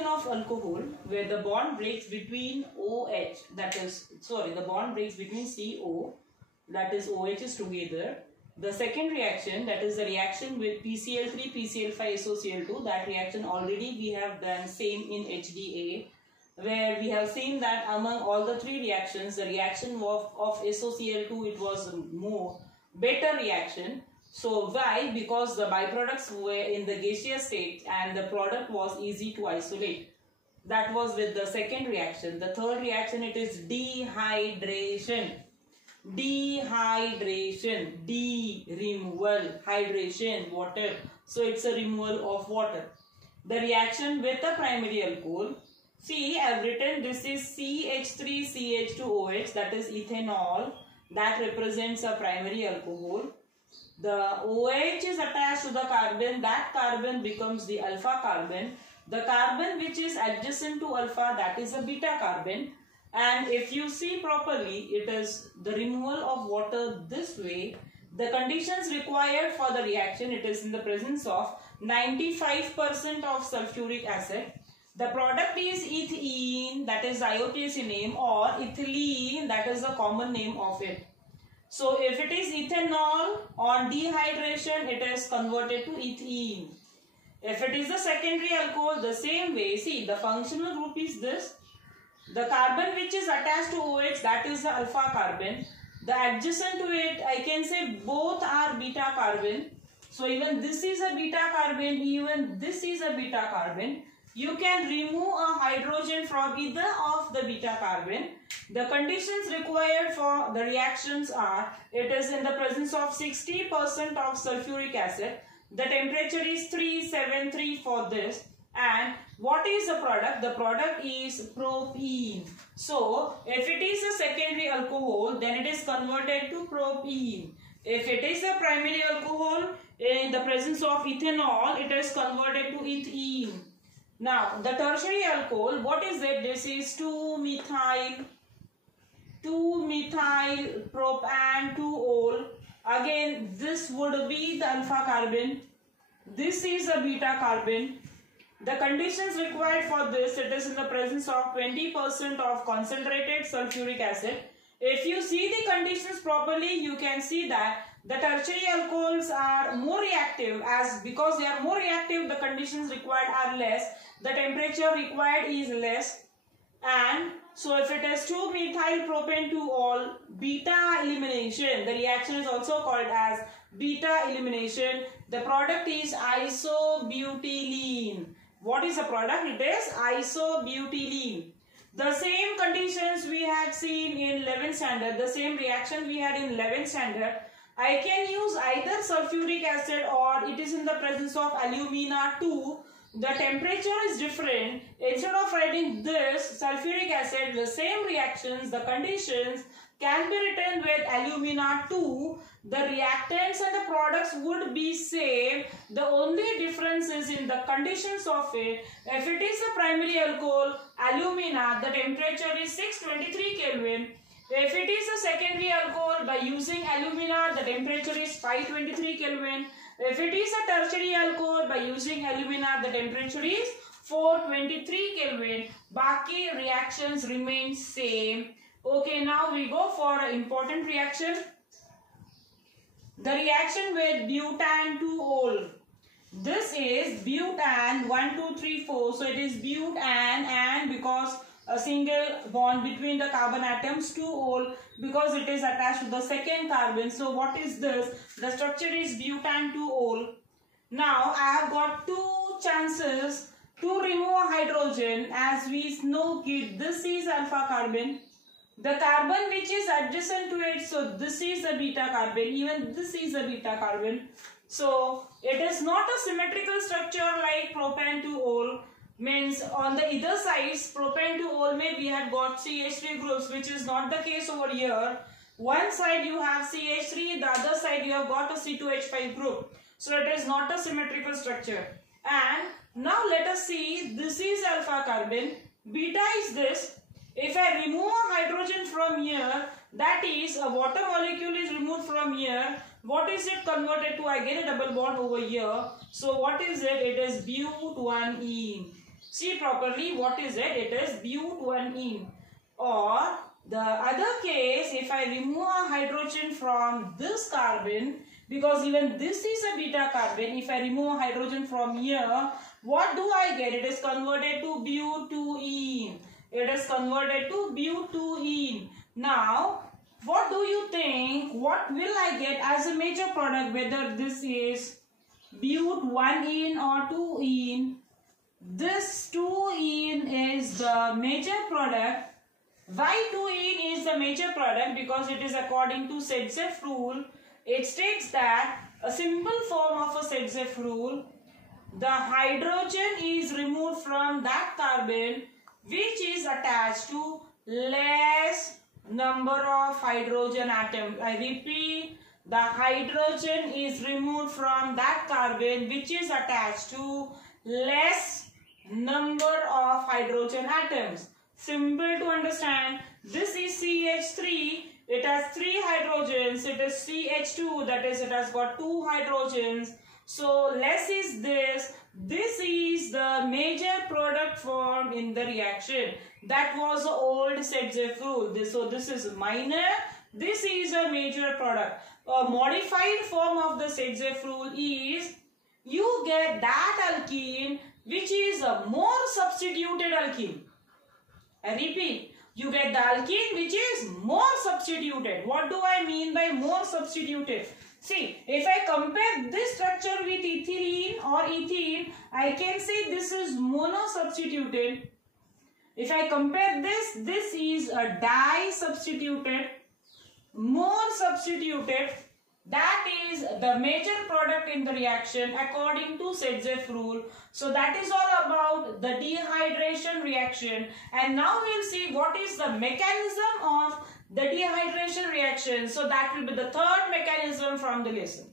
reaction of alcohol where the bond breaks between OH, the bond breaks between CO, that is OH is together. The second reaction, that is the reaction with PCl3, PCl5, SOCl2, that reaction already we have done same in HDA, where we have seen that among all the three reactions, the reaction of SOCl2, it was more better reaction. So why? Because the byproducts were in the gaseous state and the product was easy to isolate. That was with the second reaction. The third reaction, it is dehydration. Dehydration, removal, hydration, water. So it's a removal of water. The reaction with the primary alcohol. See, I have written this is CH3CH2OH, that is ethanol. That represents a primary alcohol. The OH is attached to the carbon. That carbon becomes the alpha carbon. The carbon which is adjacent to alpha, that is a beta carbon. And if you see properly, it is the removal of water this way. The conditions required for the reaction, it is in the presence of 95% of sulfuric acid. The product is ethene, that is IUPAC name, or ethylene, that is the common name of it. So if it is ethanol, on dehydration it is converted to ethene. If it is the secondary alcohol, the same way. See, the functional group is this. The carbon which is attached to OH, that is the alpha carbon. The adjacent to it, I can say both are beta carbon. So even this is a beta carbon, even this is a beta carbon. You can remove a hydrogen from either of the beta carbon. The conditions required for the reactions are, it is in the presence of 60% of sulfuric acid. The temperature is 373 for this. And what is the product? The product is propene. So, if it is a secondary alcohol, then it is converted to propene. If it is a primary alcohol, in the presence of ethanol, it is converted to ethene. Now, the tertiary alcohol, what is it? This is 2-methyl propan-2-ol. Again, this would be the alpha carbon. This is a beta carbon. The conditions required for this, it is in the presence of 20% of concentrated sulfuric acid. If you see the conditions properly, you can see that the tertiary alcohols are more reactive, as because they are more reactive, the conditions required are less, the temperature required is less. And so if it is 2-methyl propan-2-ol, beta elimination, the reaction is also called as beta elimination. The product is isobutylene. What is the product? It is isobutylene. The same conditions we had seen in 11th standard, the same reaction we had in 11th standard. I can use either sulfuric acid or it is in the presence of alumina 2. The temperature is different. Instead of writing this sulfuric acid, the same reactions, the conditions can be written with alumina 2. The reactants and the products would be same. The only difference is in the conditions of it. If it is a primary alcohol, alumina, the temperature is 623 Kelvin. If it is a secondary alcohol, by using alumina, the temperature is 523 Kelvin. If it is a tertiary alcohol, by using alumina, the temperature is 423 Kelvin. Baki reactions remain same. Okay, now we go for an important reaction. The reaction with butan-2-ol. This is butan 1, 2, 3, 4. So it is butan, and because a single bond between the carbon atoms, 2-ol, because it is attached to the second carbon. So what is this? The structure is butan-2-ol. Now I have got two chances to remove a hydrogen. As we know, this is alpha carbon. The carbon which is adjacent to it, so this is a beta carbon, even this is a beta carbon. So it is not a symmetrical structure like propan-2-ol. Means on the either sides, propan-2-ol we have got CH3 groups, which is not the case over here. One side you have CH3, the other side you have got a C2H5 group. So it is not a symmetrical structure. And now let us see, this is alpha carbon, beta is this. If I remove a hydrogen from here, that is a water molecule is removed from here, what is it converted to? I get a double bond over here. So what is it? It is but1ene. See properly what is it? It is but1ene. Or the other case, if I remove a hydrogen from this carbon, because even this is a beta carbon, if I remove a hydrogen from here, what do I get? It is converted to but2ene. It is converted to but2ene. Now, what do you think? What will I get as a major product, whether this is but1ene or 2ene? This 2ene is the major product. Why 2ene is the major product? Because it is according to Sedgwick rule. It states that a simple form of a Sedgwick rule, the hydrogen is removed from that carbon which is attached to less number of hydrogen atoms. I repeat, the hydrogen is removed from that carbon which is attached to less number of hydrogen atoms. Simple to understand. This is CH3. It has 3 hydrogens. It is CH2. That is, it has got 2 hydrogens. So less is this. This is the major product formed in the reaction. That was the old Sedgwick rule. So this is minor. This is a major product. A modified form of the Sedgwick rule is you get that alkene which is a more substituted alkene. I repeat, you get the alkene which is more substituted. What do I mean by more substituted? See, if I compare this structure with ethylene or ethene, I can say this is mono-substituted. If I compare this, this is a di-substituted, more substituted. That is the major product in the reaction according to Sedgwick rule. So that is all about the dehydration reaction. And now we will see what is the mechanism of the dehydration reaction. So that will be the third mechanism from the lesson.